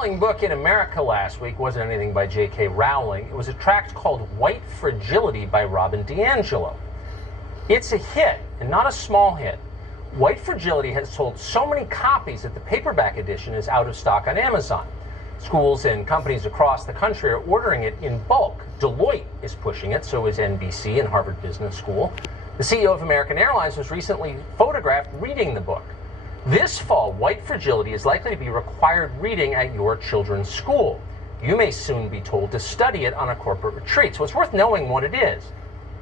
best-selling book in America last week wasn't anything by J.K. Rowling. It was a tract called White Fragility by Robin DiAngelo. It's a hit, and not a small hit. White Fragility has sold so many copies that the paperback edition is out of stock on Amazon. Schools and companies across the country are ordering it in bulk. Deloitte is pushing it, so is NBC and Harvard Business School. The CEO of American Airlines was recently photographed reading the book. This fall, White Fragility is likely to be required reading at your children's school. You may soon be told to study it on a corporate retreat, so it's worth knowing what it is.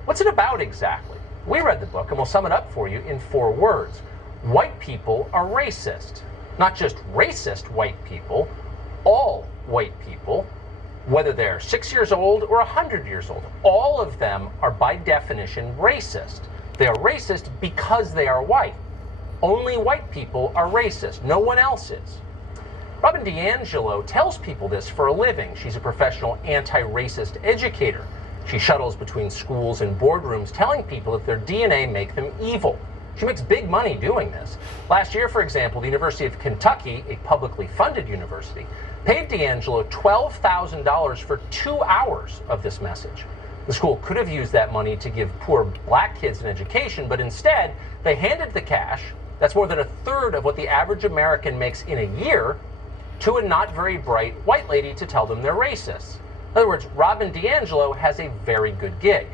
What's it about exactly? We read the book, and we'll sum it up for you in 4 words. White people are racist. Not just racist white people, all white people, whether they're 6 years old or 100 years old. All of them are by definition racist. They are racist because they are white. Only white people are racist. No one else is. Robin DiAngelo tells people this for a living. She's a professional anti-racist educator. She shuttles between schools and boardrooms telling people that their DNA make them evil. She makes big money doing this. Last year, for example, the University of Kentucky, a publicly funded university, paid DiAngelo $12,000 for 2 hours of this message. The school could have used that money to give poor black kids an education, but instead, they handed the cash, that's more than a third of what the average American makes in a year, to a not very bright white lady to tell them they're racists. In other words, Robin DiAngelo has a very good gig.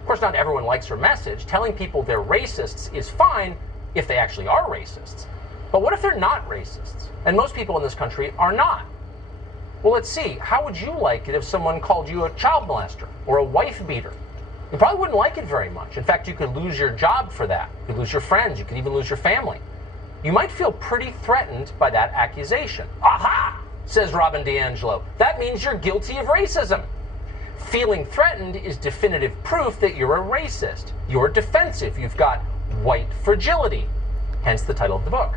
Of course, not everyone likes her message. Telling people they're racists is fine if they actually are racists. But what if they're not racists? And most people in this country are not. Well, let's see. How would you like it if someone called you a child molester or a wife beater? You probably wouldn't like it very much. In fact, you could lose your job for that. You could lose your friends. You could even lose your family. You might feel pretty threatened by that accusation. Aha! Says Robin DiAngelo. That means you're guilty of racism. Feeling threatened is definitive proof that you're a racist. You're defensive. You've got white fragility. Hence the title of the book.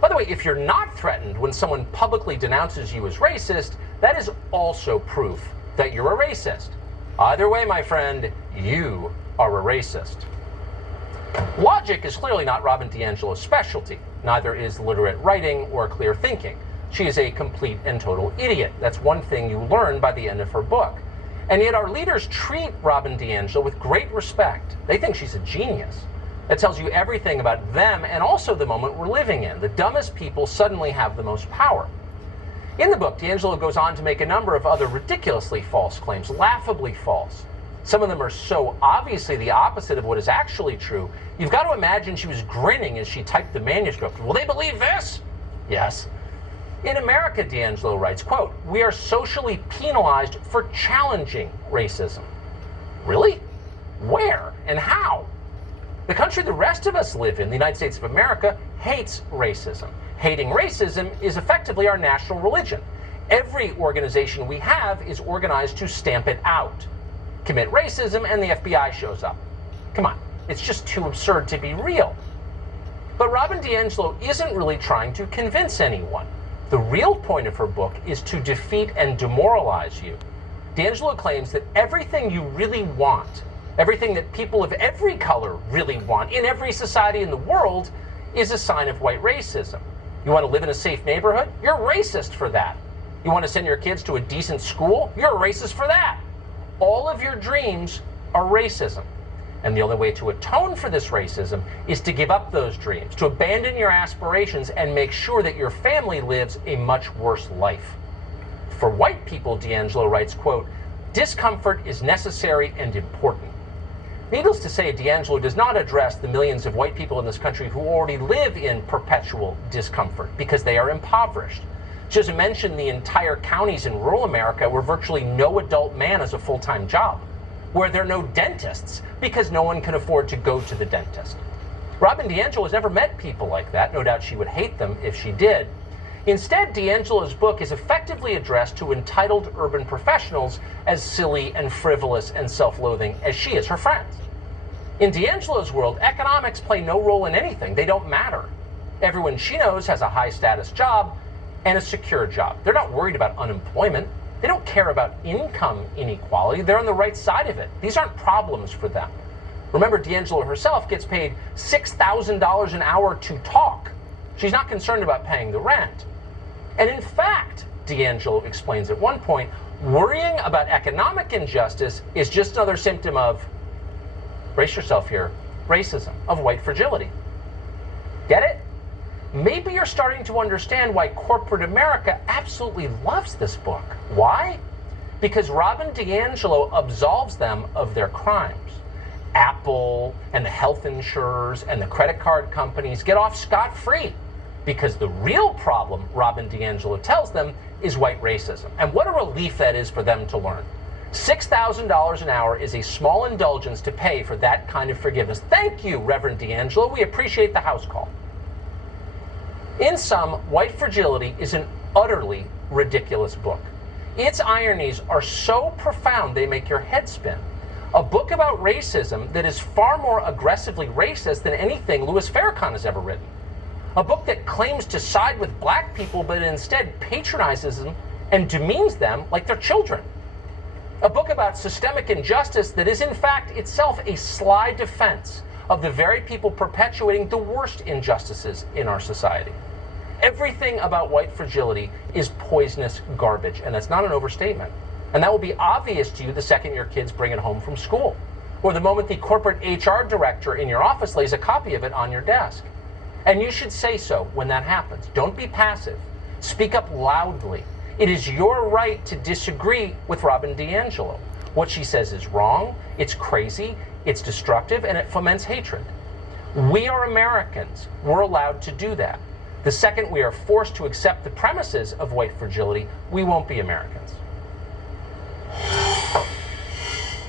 By the way, if you're not threatened when someone publicly denounces you as racist, that is also proof that you're a racist. Either way, my friend, you are a racist. Logic is clearly not Robin DiAngelo's specialty. Neither is literate writing or clear thinking. She is a complete and total idiot. That's one thing you learn by the end of her book. And yet our leaders treat Robin DiAngelo with great respect. They think she's a genius. That tells you everything about them and also the moment we're living in. The dumbest people suddenly have the most power. In the book, DiAngelo goes on to make a number of other ridiculously false claims, laughably false. Some of them are so obviously the opposite of what is actually true, you've got to imagine she was grinning as she typed the manuscript. Will they believe this? Yes. In America, DiAngelo writes, quote, "We are socially penalized for challenging racism." Really? Where and how? The country the rest of us live in, the United States of America, hates racism. Hating racism is effectively our national religion. Every organization we have is organized to stamp it out. Commit racism and the FBI shows up. Come on, it's just too absurd to be real. But Robin DiAngelo isn't really trying to convince anyone. The real point of her book is to defeat and demoralize you. DiAngelo claims that everything you really want, everything that people of every color really want in every society in the world, is a sign of white racism. You want to live in a safe neighborhood? You're racist for that. You want to send your kids to a decent school? You're a racist for that. All of your dreams are racism. And the only way to atone for this racism is to give up those dreams, to abandon your aspirations and make sure that your family lives a much worse life. For white people, DiAngelo writes, quote, "Discomfort is necessary and important." Needless to say, DiAngelo does not address the millions of white people in this country who already live in perpetual discomfort because they are impoverished. She doesn't mention the entire counties in rural America where virtually no adult man has a full-time job, where there are no dentists because no one can afford to go to the dentist. Robin DiAngelo has never met people like that. No doubt she would hate them if she did. Instead, DiAngelo's book is effectively addressed to entitled urban professionals as silly and frivolous and self-loathing as she is her friends. In DiAngelo's world, economics play no role in anything. They don't matter. Everyone she knows has a high-status job and a secure job. They're not worried about unemployment. They don't care about income inequality. They're on the right side of it. These aren't problems for them. Remember, DiAngelo herself gets paid $6,000 an hour to talk. She's not concerned about paying the rent. And in fact, D'Angelo explains at one point, worrying about economic injustice is just another symptom of, brace yourself here, racism, of white fragility. Get it? Maybe you're starting to understand why corporate America absolutely loves this book. Why? Because Robin DiAngelo absolves them of their crimes. Apple and the health insurers and the credit card companies get off scot-free because the real problem, Robin DiAngelo tells them, is white racism. And what a relief that is for them to learn. $6,000 an hour is a small indulgence to pay for that kind of forgiveness. Thank you, Reverend DiAngelo. We appreciate the house call. In sum, White Fragility is an utterly ridiculous book. Its ironies are so profound they make your head spin. A book about racism that is far more aggressively racist than anything Louis Farrakhan has ever written. A book that claims to side with black people but instead patronizes them and demeans them like they're children. A book about systemic injustice that is in fact itself a sly defense of the very people perpetuating the worst injustices in our society. Everything about White Fragility is poisonous garbage, and that's not an overstatement. And that will be obvious to you the second your kids bring it home from school, or the moment the corporate HR director in your office lays a copy of it on your desk. And you should say so when that happens. Don't be passive. Speak up loudly. It is your right to disagree with Robin DiAngelo. What she says is wrong, it's crazy, it's destructive, and it foments hatred. We are Americans. We're allowed to do that. The second we are forced to accept the premises of White Fragility, we won't be Americans.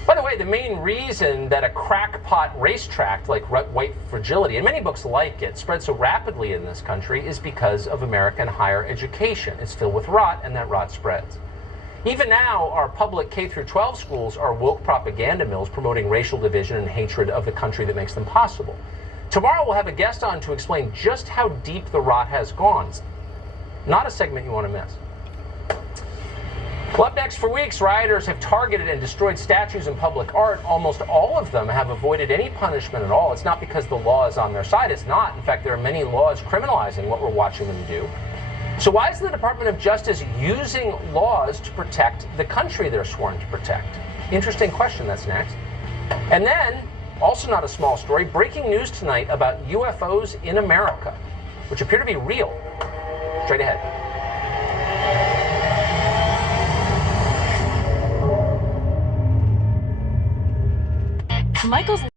By the way, the main reason that a crackpot racetrack like White Fragility, and many books like it, spread so rapidly in this country is because of American higher education. It's filled with rot, and that rot spreads. Even now, our public K-12 schools are woke propaganda mills promoting racial division and hatred of the country that makes them possible. Tomorrow we'll have a guest on to explain just how deep the rot has gone. It's not a segment you want to miss. Well, up next, for weeks, rioters have targeted and destroyed statues and public art. Almost all of them have avoided any punishment at all. It's not because the law is on their side. It's not. In fact, there are many laws criminalizing what we're watching them do. So why is the Department of Justice using laws to protect the country they're sworn to protect? Interesting question. That's next. And then, also not a small story, breaking news tonight about UFOs in America, which appear to be real. Straight ahead. Michael's